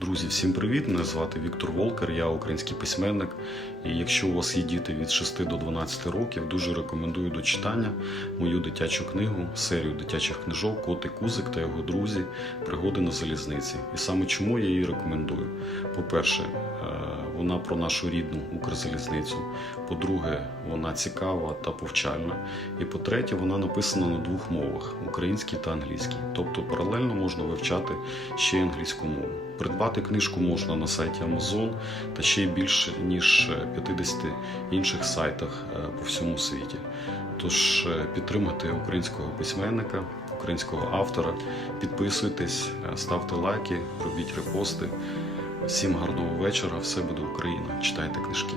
Друзі, всім привіт! Мене звати Віктор Волкер, я український письменник. І якщо у вас є діти від 6 до 12 років, дуже рекомендую до читання мою дитячу книгу, серію дитячих книжок Коти Кузик та його друзі Пригоди на залізниці. І саме чому я її рекомендую? По-перше, е, вона про нашу рідну Укрзалізницю. По-друге, вона цікава та повчальна. І по-третє, вона написана на двох мовах українській та англійській. Тобто паралельно можна вивчати ще й англійську мову. Придбати книжку можна на сайті Amazon та ще й більше ніж 50 інших сайтах е, по всьому світі. Тож е, підтримайте українського письменника, українського автора, підписуйтесь, е, ставте лайки, робіть репости. Всім гарного вечора, все буде Україна. Читайте книжки.